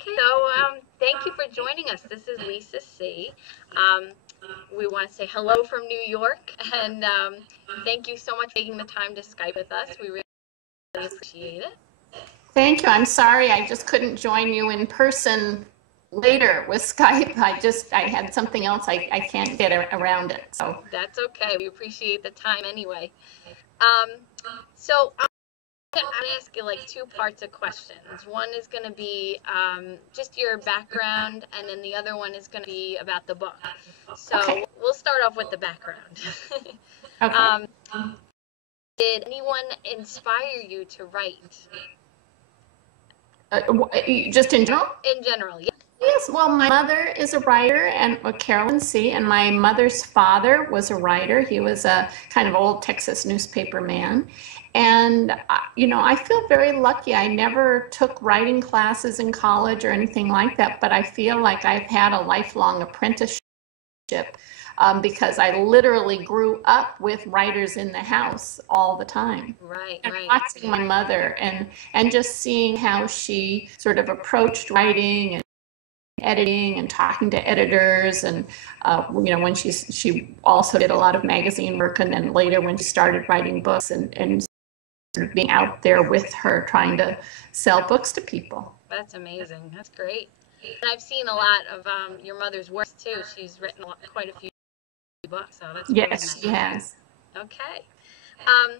Okay, so thank you for joining us. This is Lisa C. Um, we want to say hello from New York, and thank you so much for taking the time to Skype with us. We really appreciate it. Thank you. I'm sorry I just couldn't join you in person later with Skype. I had something else. I can't get around it. So That's okay. We appreciate the time anyway. Um, so I'm going to ask you like two parts of questions. One is going to be just your background, and then the other one is going to be about the book. So okay. we'll start off with the background. Okay. Did anyone inspire you to write? Just in general? In general, yeah. Yes, well, my mother is a writer, and Carolyn C., and my mother's father was a writer. He was a kind of old Texas newspaper man. And, I feel very lucky. I never took writing classes in college or anything like that, but I feel like I've had a lifelong apprenticeship because I literally grew up with writers in the house all the time. Right, And right. watching my mother and just seeing how she sort of approached writing and editing and talking to editors and when she also did a lot of magazine work, and then later when she started writing books and sort of being out there with her trying to sell books to people. That's amazing. That's great. And I've seen a lot of your mother's work too. She's written quite a few books, so that's really Yes, nice. she has. Okay. Um,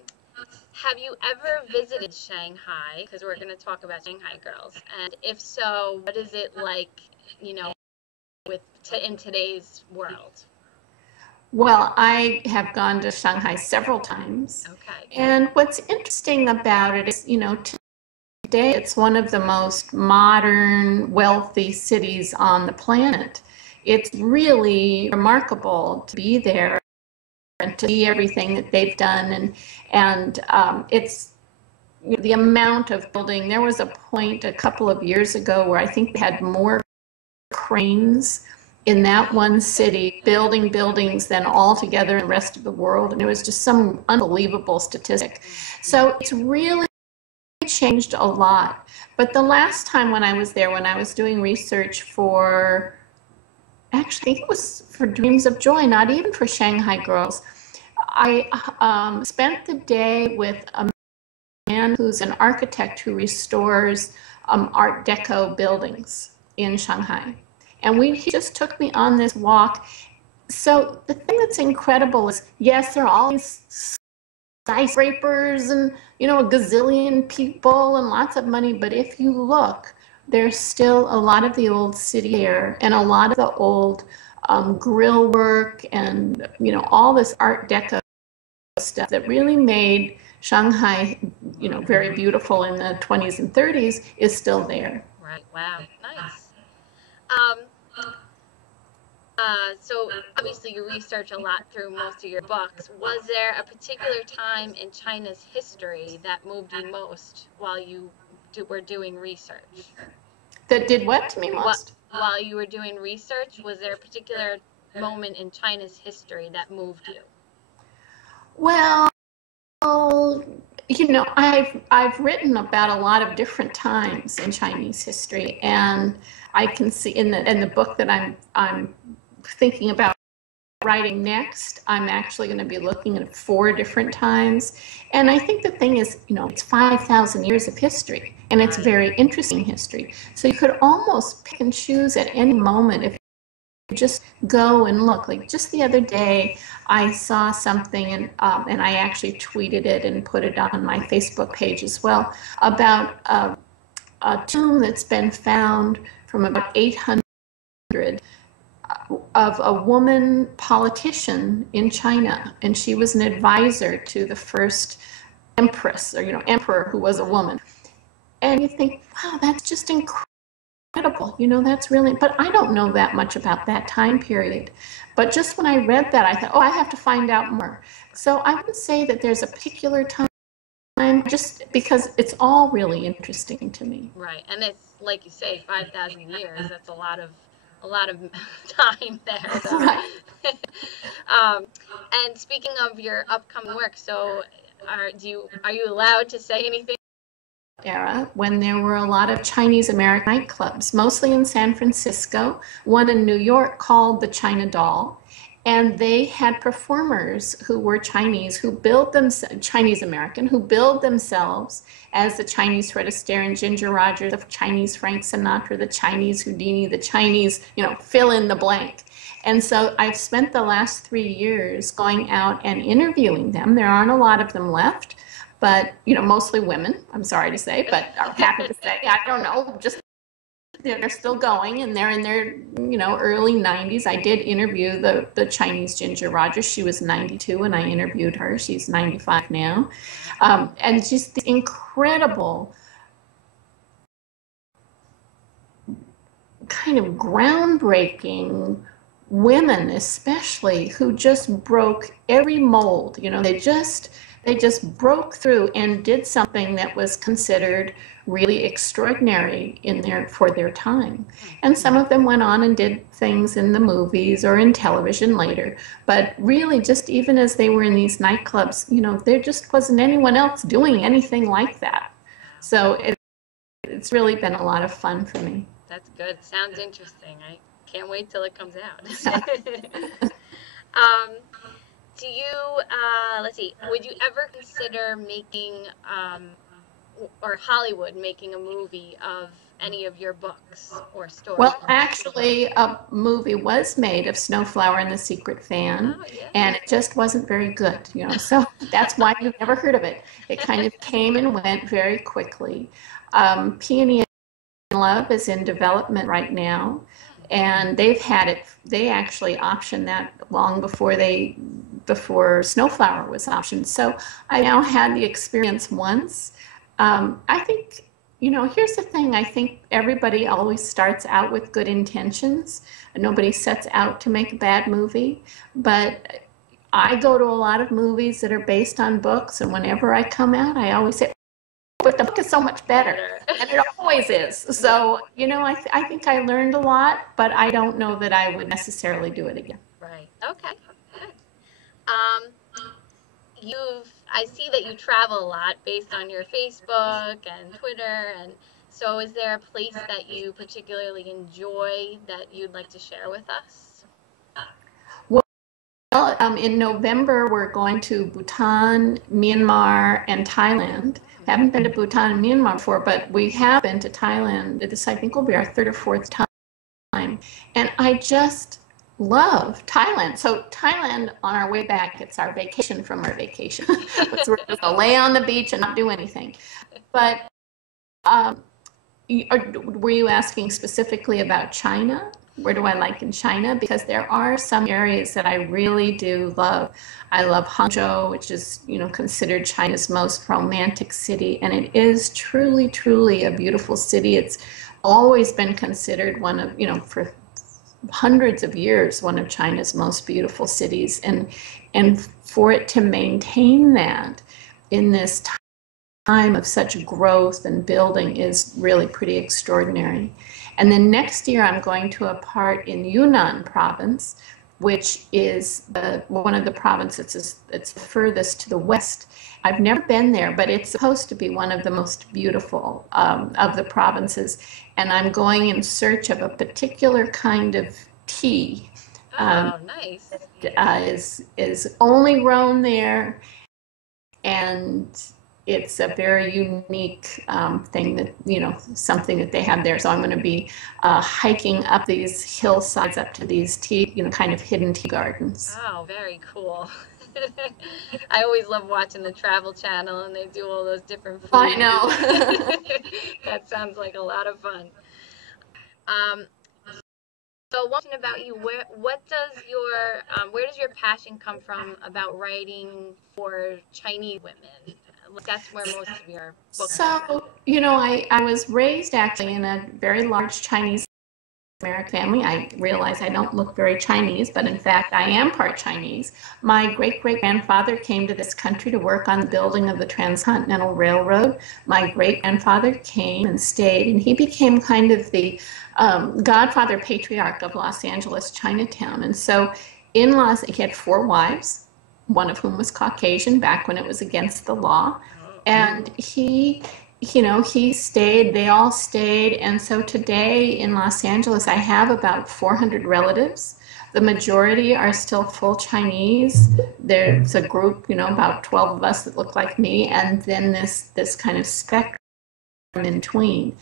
have you ever visited Shanghai? Because we're going to talk about Shanghai Girls. And if so, what is it like, in today's world? Well, I have gone to Shanghai several times. Okay. And what's interesting about it is, today it's one of the most modern, wealthy cities on the planet. It's really remarkable to be there and to see everything that they've done. And it's the amount of building. There was a point a couple of years ago where I think they had more cranes in that one city building buildings than all together in the rest of the world. And it was just some unbelievable statistic. So it's really changed a lot. But the last time when I was there, when I was doing research actually, I think it was for Dreams of Joy, not even for Shanghai Girls, I spent the day with a man who's an architect who restores Art Deco buildings in Shanghai. And he just took me on this walk. So the thing that's incredible is, yes, there are all these skyscrapers and, a gazillion people and lots of money. But if you look, there's still a lot of the old city air and a lot of the old grill work and, all this Art Deco stuff that really made Shanghai, very beautiful in the 20s and 30s is still there. Right. Wow. Nice. So obviously you research a lot through most of your books. Was there a particular time in China's history that moved you most while you were doing research? That did what to me most? While you were doing research, was there a particular moment in China's history that moved you? Well, I've written about a lot of different times in Chinese history, and I can see in the book that I'm thinking about writing next, I'm actually going to be looking at 4 different times. And I think the thing is, it's 5,000 years of history, and it's very interesting history. So you could almost pick and choose at any moment if you just go and look. Like just the other day, I saw something, and I actually tweeted it and put it on my Facebook page as well, about a tomb that's been found from about 800 of a woman politician in China, and she was an advisor to the first empress, or emperor, who was a woman. And you think, wow, that's just incredible. That's really, but I don't know that much about that time period. But just when I read that, I thought, oh, I have to find out more. So I would say that there's a particular time, just because it's all really interesting to me. Right, and it's like you say, 5,000 years. That's a lot of time there. So. Right. And speaking of your upcoming work, so are you allowed to say anything era when there were a lot of Chinese American nightclubs, mostly in San Francisco, one in New York called the China Doll. And they had performers who were Chinese, who billed themselves, Chinese American, who billed themselves as the Chinese Fred Astaire and Ginger Rogers, the Chinese Frank Sinatra, the Chinese Houdini, the Chinese, fill in the blank. And so I've spent the last 3 years going out and interviewing them. There aren't a lot of them left, but, mostly women, I'm sorry to say, but I'm happy to say, I don't know, just they're still going, and they're in their early 90s. I did interview the Chinese Ginger Rogers. She was 92 when I interviewed her. She's 95 now, and just the incredible kind of groundbreaking women, especially, who just broke every mold. They just broke through and did something that was considered really extraordinary for their time. And some of them went on and did things in the movies or in television later. But really, just even as they were in these nightclubs, there just wasn't anyone else doing anything like that. So it's really been a lot of fun for me. That's good. Sounds interesting. I can't wait till it comes out. Do you, let's see, would you ever consider making, or Hollywood making a movie of any of your books or stories? Well, actually, a movie was made of Snowflower and the Secret Fan, and it just wasn't very good, so that's why you've never heard of it. It kind of came and went very quickly. Peony in Love is in development right now, and they actually optioned that long before Snowflower was optioned. So I now had the experience once. I think, here's the thing. I think everybody always starts out with good intentions. Nobody sets out to make a bad movie. But I go to a lot of movies that are based on books, and whenever I come out, I always say, but the book is so much better, and it always is. So, I think I learned a lot, but I don't know that I would necessarily do it again. Right. Okay. Good. I see that you travel a lot based on your Facebook and Twitter, and so is there a place that you particularly enjoy that you'd like to share with us? Well, in November, we're going to Bhutan, Myanmar, and Thailand. Haven't been to Bhutan and Myanmar before, but we have been to Thailand. This, I think, will be our third or fourth time. And I just love Thailand. So Thailand, on our way back, it's our vacation from our vacation. We're just gonna lay on the beach and not do anything. But were you asking specifically about China? Where do I like in China? Because there are some areas that I really do love. I love Hangzhou, which is, considered China's most romantic city, and it is truly, truly a beautiful city. It's always been considered one of, for hundreds of years, one of China's most beautiful cities, and for it to maintain that in this time of such growth and building is really pretty extraordinary. And then next year I'm going to a part in Yunnan province, which is one of the provinces, it's the furthest to the west. I've never been there, but it's supposed to be one of the most beautiful of the provinces. And I'm going in search of a particular kind of tea. Nice. Is only grown there, and it's a very unique thing that, something that they have there. So I'm going to be hiking up these hillsides up to these tea, kind of hidden tea gardens. Oh, very cool. I always love watching the Travel Channel, and they do all those different foods. I know. That sounds like a lot of fun. So one question about you, where does your passion come from about writing for Chinese women? That's where most of your books are. So, I was raised actually in a very large Chinese American family. I realize I don't look very Chinese, but in fact I am part Chinese. My great-great-grandfather came to this country to work on the building of the Transcontinental Railroad. My great-grandfather came and stayed, and he became kind of the godfather patriarch of Los Angeles Chinatown. And so he had 4 wives, one of whom was Caucasian back when it was against the law. And he he stayed, they all stayed. And so today in Los Angeles, I have about 400 relatives. The majority are still full Chinese. There's a group, about 12 of us that look like me, and then this kind of spectrum in between.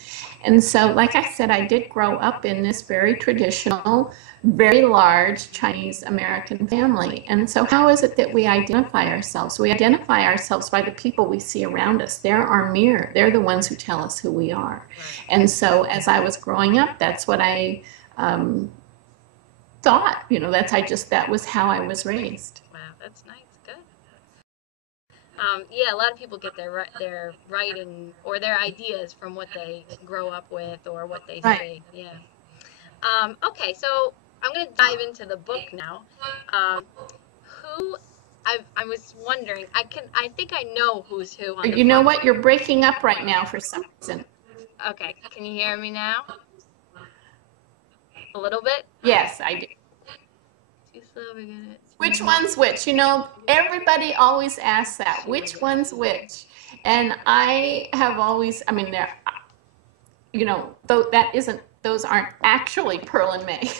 And so, like I said, I did grow up in this very traditional, very large Chinese American family. And so, how is it that we identify ourselves? We identify ourselves by the people we see around us. They're our mirror, they're the ones who tell us who we are. Right. And so, as I was growing up, that's what I thought. That was how I was raised. Wow, that's nice. Good. Yeah, a lot of people get their writing or their ideas from what they grow up with or what they Right. see. Yeah. Okay, so I'm going to dive into the book now. Who I was wondering. I think I know who's who on the You know book. what? You're breaking up right now for some reason. Okay, can you hear me now? A little bit? Yes, I do. Too slow, we're gonna. Which one's which? Everybody always asks that. Which one's which? And I have always, though those aren't actually Pearl and May.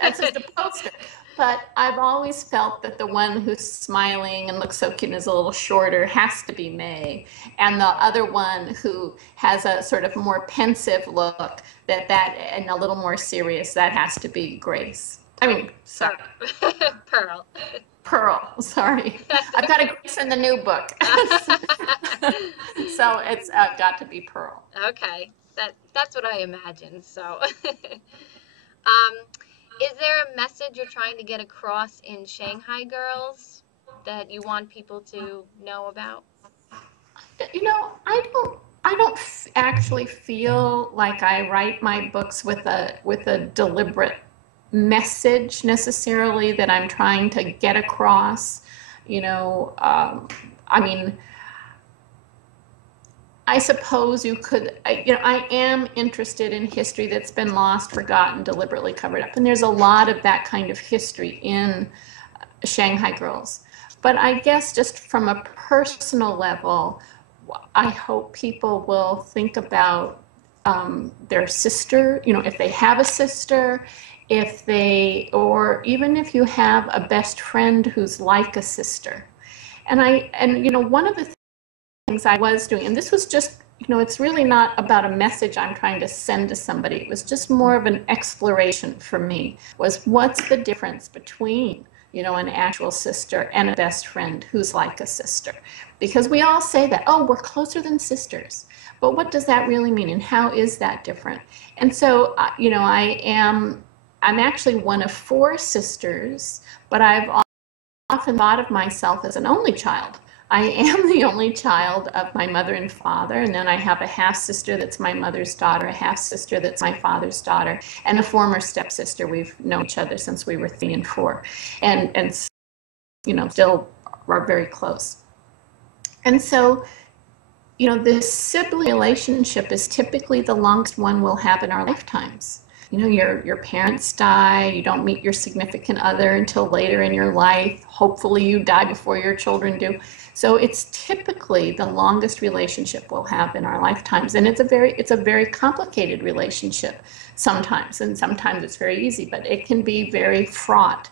That's just a poster. But I've always felt that the one who's smiling and looks so cute and is a little shorter has to be May. And the other one who has a sort of more pensive look, and a little more serious, that has to be Grace. Sorry. Pearl. Pearl, sorry. I've got a Grace in the new book. So it's got to be Pearl. Okay. That's what I imagined. So, is there a message you're trying to get across in Shanghai Girls that you want people to know about? I don't actually feel like I write my books with a deliberate message necessarily that I'm trying to get across. I suppose you could, I am interested in history that's been lost, forgotten, deliberately covered up. And there's a lot of that kind of history in Shanghai Girls. But I guess just from a personal level, I hope people will think about their sister, if they have a sister, or even if you have a best friend who's like a sister. And one of the things I was doing, and this was just, it's really not about a message I'm trying to send to somebody. It was just more of an exploration for me, was what's the difference between, an actual sister and a best friend who's like a sister? Because we all say that, oh, we're closer than sisters. But what does that really mean? And how is that different? And so, I'm actually one of 4 sisters, but I've often thought of myself as an only child. I am the only child of my mother and father, and then I have a half-sister that's my mother's daughter, a half-sister that's my father's daughter, and a former stepsister. We've known each other since we were 3 and 4, and still are very close. And so, this sibling relationship is typically the longest one we'll have in our lifetimes. Your parents die, you don't meet your significant other until later in your life. Hopefully you die before your children do. So it's typically the longest relationship we'll have in our lifetimes. And it's a very complicated relationship sometimes, and sometimes it's very easy, but it can be very fraught.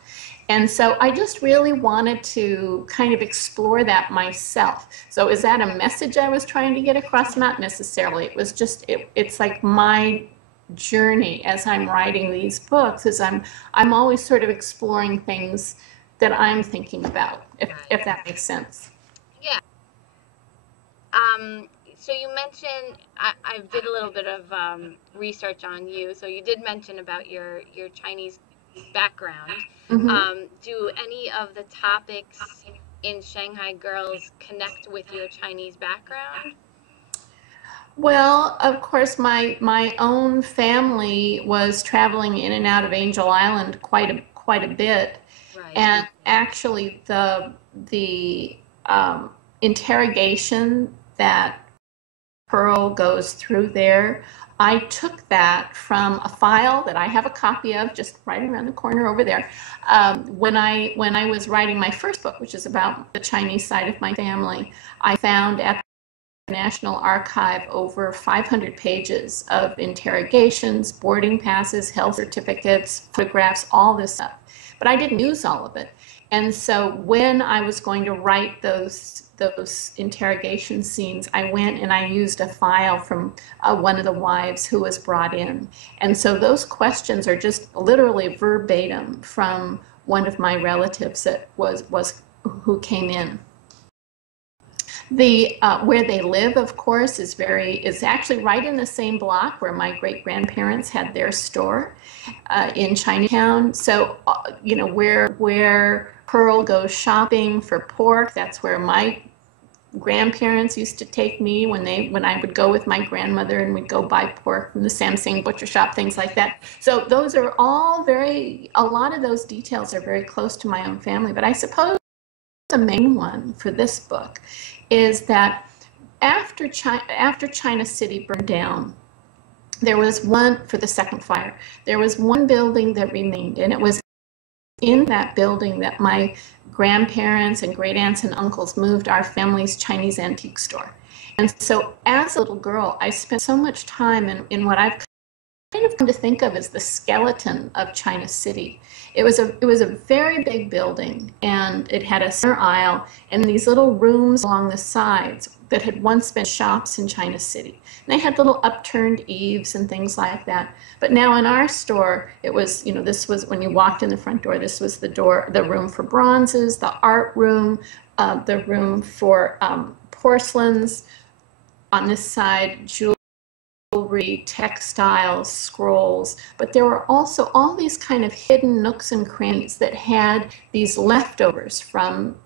And so I just really wanted to kind of explore that myself. So is that a message I was trying to get across? Not necessarily. It was just, it's like my journey as I'm writing these books, is I'm always sort of exploring things that I'm thinking about, if that makes sense. Yeah. So you mentioned, I did a little bit of research on you. So you did mention about your Chinese background. Mm-hmm. Do any of the topics in Shanghai Girls connect with your Chinese background? Well, of course, my own family was traveling in and out of Angel Island quite a bit, Right. and actually the interrogation that Pearl goes through there, I took that from a file that I have a copy of just right around the corner over there. When I was writing my first book, which is about the Chinese side of my family, I found at National Archive over 500 pages of interrogations, boarding passes, health certificates, photographs, all this stuff. But I didn't use all of it. And so when I was going to write those interrogation scenes, I went and I used a file from one of the wives who was brought in. And so those questions are just literally verbatim from one of my relatives that was who came in. The where they live, of course, is actually right in the same block where my great grandparents had their store in Chinatown. So you know, where Pearl goes shopping for pork, that's where my grandparents used to take me when I would go with my grandmother and we'd go buy pork from the Samsung butcher shop, things like that. So those are all a lot of those details are very close to my own family. But I suppose the main one for this book is that after China City burned down, there was one, for the second fire, there was one building that remained, and it was in that building that my grandparents and great aunts and uncles moved our family's Chinese antique store. And so as a little girl, I spent so much time in what I've kind of come to think of as the skeleton of China City. It was a very big building, and it had a center aisle and these little rooms along the sides that had once been shops in China City. And they had little upturned eaves and things like that. But now in our store, it was, you know, this was when you walked in the front door, this was the room for bronzes, the art room, the room for porcelains. On this side, jewelry, textiles, scrolls, but there were also all these kind of hidden nooks and crannies that had these leftovers from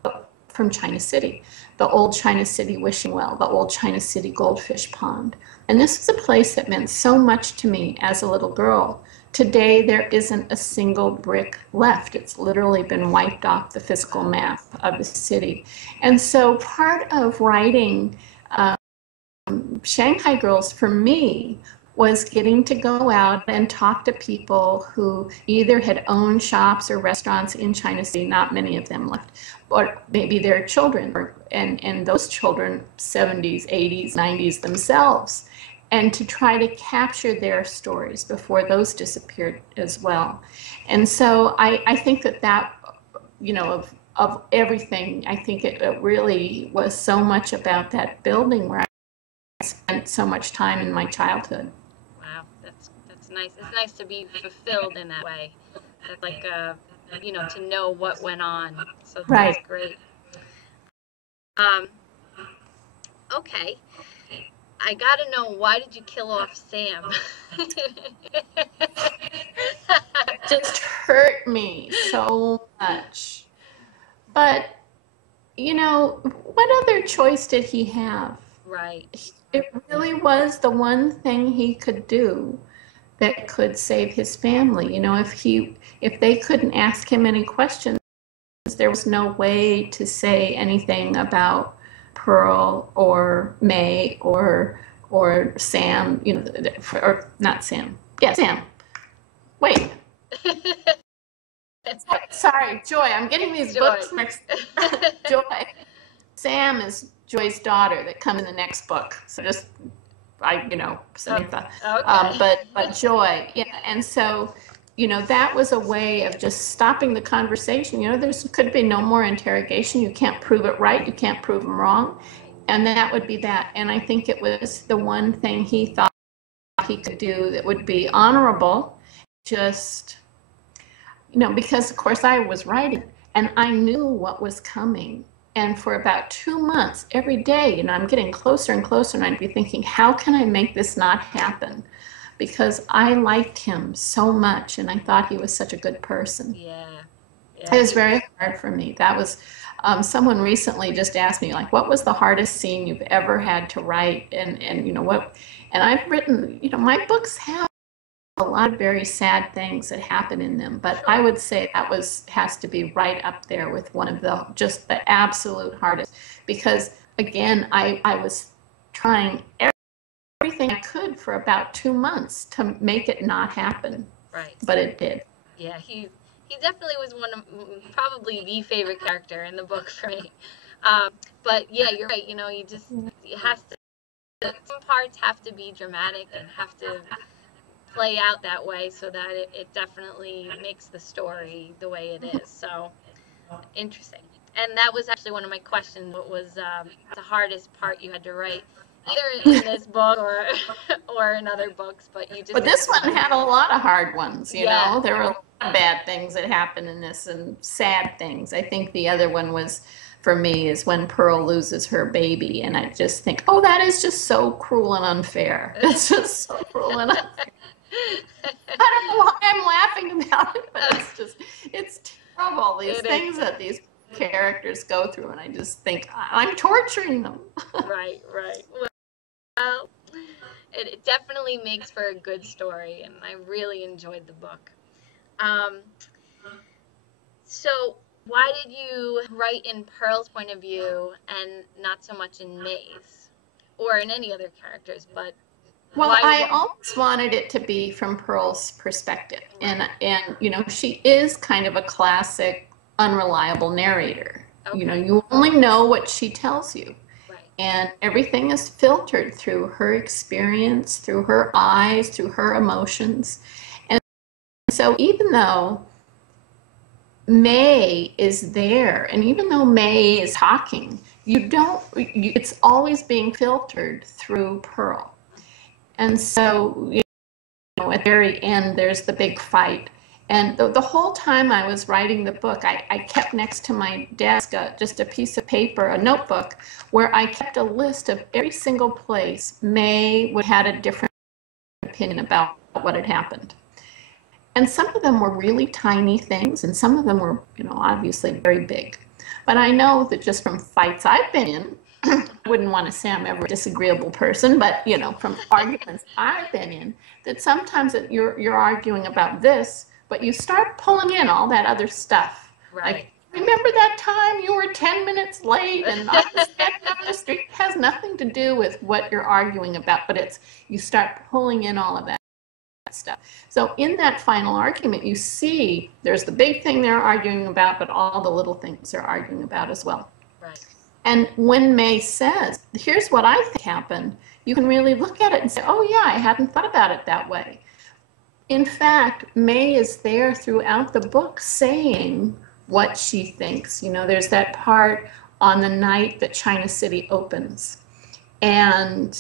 China City. The old China City wishing well, the old China City goldfish pond. And this was a place that meant so much to me as a little girl. Today, there isn't a single brick left. It's literally been wiped off the physical map of the city. And so part of writing Shanghai Girls for me was getting to go out and talk to people who either had owned shops or restaurants in China City, not many of them left, or maybe their children, and those children, 70s, 80s, 90s themselves, and to try to capture their stories before those disappeared as well. And so I think that, you know, of everything, I think it really was so much about that building where I spent so much time in my childhood. Wow, that's nice. It's nice to be fulfilled in that way. That's like you know, to know what went on. So Right. that's great. Okay. I gotta know, why did you kill off Sam? It just hurt me so much. But, you know, what other choice did he have? Right. It really was the one thing he could do that could save his family. You know, if they couldn't ask him any questions, there was no way to say anything about Pearl or May or Sam, you know, or not Sam. Yeah, Sam. Wait. Sorry, Joy. I'm getting these Joy. books mixed. Joy. Sam is Joy's daughter that comes in the next book. So just, you know, Samantha. Okay. But Joy, yeah. And so, you know, that was a way of just stopping the conversation. You know, could be no more interrogation. You can't prove it right. You can't prove them wrong. And that would be that. And I think it was the one thing he thought he could do that would be honorable. Just, you know, because of course I was writing and I knew what was coming. And for about 2 months, every day, you know, I'm getting closer and closer, and I'd be thinking, how can I make this not happen? Because I liked him so much, and I thought he was such a good person. Yeah. It was very hard for me. That was, someone recently just asked me, like, what was the hardest scene you've ever had to write? And you know, and I've written, you know, my books have a lot of very sad things that happen in them, but I would say that has to be right up there with one of just the absolute hardest, because again, I was trying everything I could for about 2 months to make it not happen. Right. But it did. Yeah, he definitely was one of probably the favorite character in the book for me. But yeah, you're right. You know, it has to some parts have to be dramatic and have to play out that way so that it definitely makes the story the way it is. So interesting. And that was actually one of my questions. What was the hardest part you had to write, either in this book or or in other books? But you just. But this one had a lot of hard ones. You Yeah. know, there were a lot of bad things that happened in this and sad things. I think the other one was, for me, is when Pearl loses her baby, and I just think, oh, that is just so cruel and unfair. It's just so cruel and unfair. I don't know why I'm laughing about it, but it's terrible, these things that these characters go through, and I just think I'm torturing them. Right. Well, it definitely makes for a good story, and I really enjoyed the book. So why did you write in Pearl's point of view and not so much in May's, or in any other characters? But well, I always wanted it to be from Pearl's perspective, and you know, she is kind of a classic unreliable narrator. Okay. You know, you only know what she tells you. Right. And everything is filtered through her experience, through her eyes, through her emotions. And so even though May is there, and even though May is talking, it's always being filtered through Pearl. And so, you know, at the very end, there's the big fight. And the whole time I was writing the book, I kept next to my desk just a piece of paper, a notebook, where I kept a list of every single place May had a different opinion about what had happened. And some of them were really tiny things, and some of them were, you know, obviously very big. But I know that just from fights I've been in, I wouldn't want to say I'm ever a disagreeable person, but, you know, from arguments I've been in, that sometimes you're arguing about this, but you start pulling in all that other stuff. Right. Like, remember that time you were 10 minutes late and I was standing up the street? It has nothing to do with what you're arguing about, but you start pulling in all of that stuff. So in that final argument, you see there's the big thing they're arguing about, but all the little things they're arguing about as well. Right. And when May says, here's what I think happened, you can really look at it and say, oh yeah, I hadn't thought about it that way. In fact, May is there throughout the book saying what she thinks. You know, there's that part on the night that China City opens. And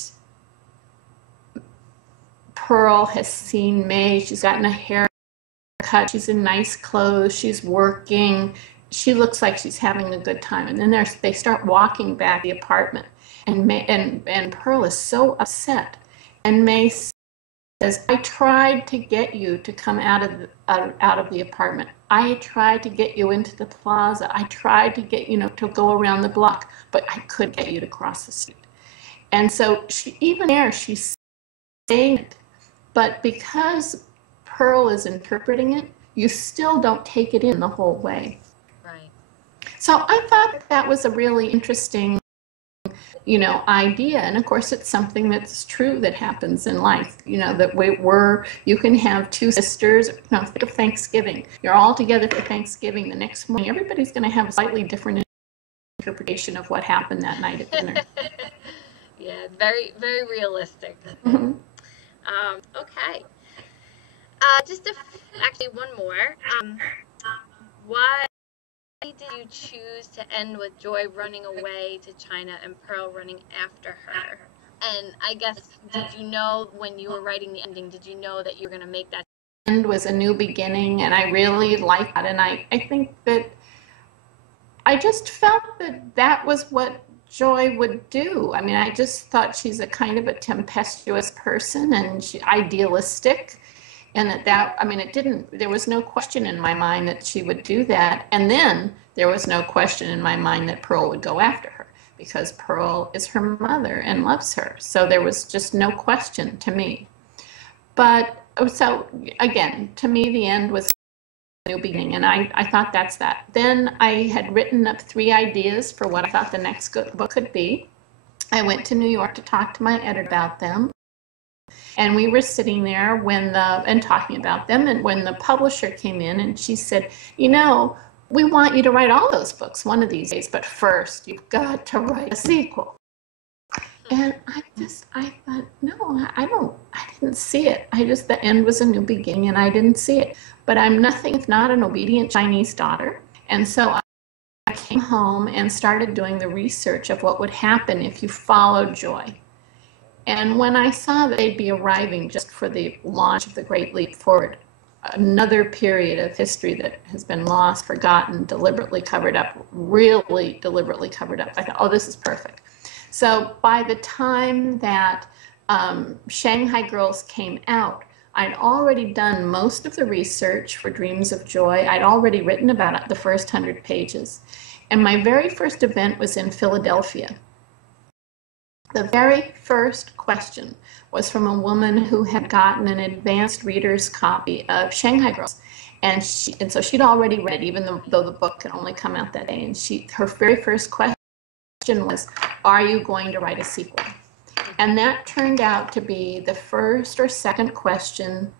Pearl has seen May. She's gotten a haircut. She's in nice clothes. She's working. She looks like she's having a good time. And then they start walking back to the apartment. And Pearl is so upset. And May says, I tried to get you to come out of the apartment. I tried to get you into the plaza. I tried to get you to go around the block, but I couldn't get you to cross the street. And so even there, she's saying it. But because Pearl is interpreting it, you still don't take it in the whole way. Right. So I thought that was a really interesting idea. And of course, it's something that's true that happens in life, that you can have two sisters, think of Thanksgiving. You're all together for Thanksgiving. The next morning, everybody's going to have a slightly different interpretation of what happened that night at dinner. Yeah, very, very realistic. Mm-hmm. Okay. Actually one more. Why did you choose to end with Joy running away to China and Pearl running after her? And I guess, did you know when you were writing the ending, did you know that you were going to make that? End was a new beginning, and I really liked that. And I think that I just felt that was what Joy would do. I mean, I just thought she's a kind of a tempestuous person and idealistic. And there was no question in my mind that she would do that. And then there was no question in my mind that Pearl would go after her, because Pearl is her mother and loves her. So there was just no question to me. But so again, to me, the end was a new beginning. And I thought that's that. Then I had written up 3 ideas for what I thought the next book could be. I went to New York to talk to my editor about them. And we were sitting there and talking about them, and when the publisher came in and she said, we want you to write all those books one of these days, but first you've got to write a sequel. And I thought, no, I didn't see it. The end was a new beginning and I didn't see it. But I'm nothing if not an obedient Chinese daughter. And so I came home and started doing the research of what would happen if you followed Joy. And when I saw that they'd be arriving just for the launch of the Great Leap Forward, another period of history that has been lost, forgotten, deliberately covered up, really deliberately covered up, I thought, oh, this is perfect. So by the time that Shanghai Girls came out, I'd already done most of the research for Dreams of Joy. I'd already written about it, the first 100 pages. And my very first event was in Philadelphia. The very first question was from a woman who had gotten an advanced reader's copy of Shanghai Girls. And so she'd already read it, even though the book had only come out that day. And her very first question was, are you going to write a sequel? And that turned out to be the first or second question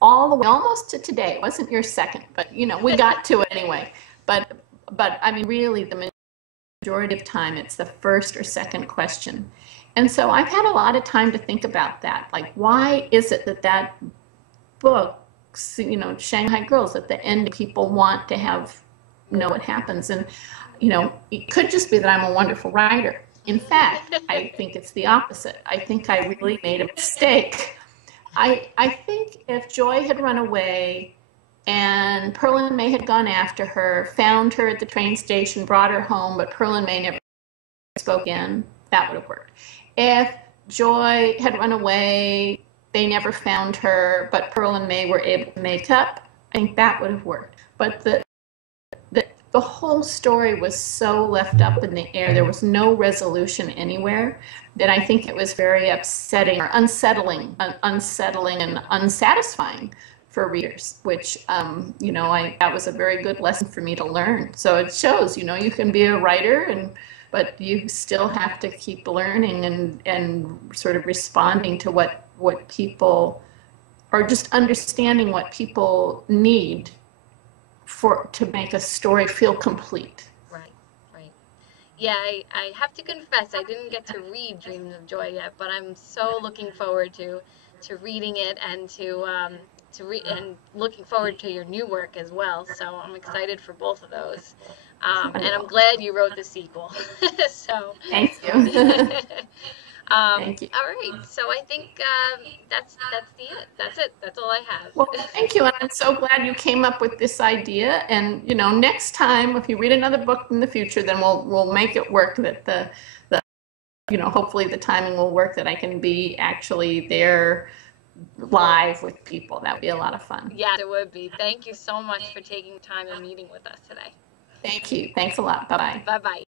all the way almost to today. It wasn't your second, but we got to it anyway. But I mean, really, the majority of time, it's the first or second question. And so I've had a lot of time to think about that. Like, why is it that book, Shanghai Girls, at the end, people want to know what happens? And, it could just be that I'm a wonderful writer. In fact, I think it's the opposite. I think I really made a mistake. I think if Joy had run away and Pearl and May had gone after her, found her at the train station, brought her home, but Pearl and May never spoke again, that would have worked. If Joy had run away, they never found her, but Pearl and May were able to make up, I think that would have worked. But the whole story was so left up in the air. There was no resolution anywhere, that I think it was very upsetting or unsettling and unsatisfying for readers, which, that was a very good lesson for me to learn. So it shows, you can be a writer, but you still have to keep learning and sort of responding to what people, or just understanding what people need to make a story feel complete. Right. Yeah, I have to confess, I didn't get to read Dreams of Joy yet, but I'm so looking forward to reading it and and looking forward to your new work as well. So I'm excited for both of those. And I'm glad you wrote the sequel. So thank you. Thank you. All right, so I think that's it. That's all I have. Well, thank you, and I'm so glad you came up with this idea. And next time, if you read another book in the future, then we'll make it work. That the hopefully the timing will work. That I can be actually there live with people. That would be a lot of fun. Yeah, it would be. Thank you so much for taking time and meeting with us today. Thank you. Thanks a lot. Bye bye. Bye bye.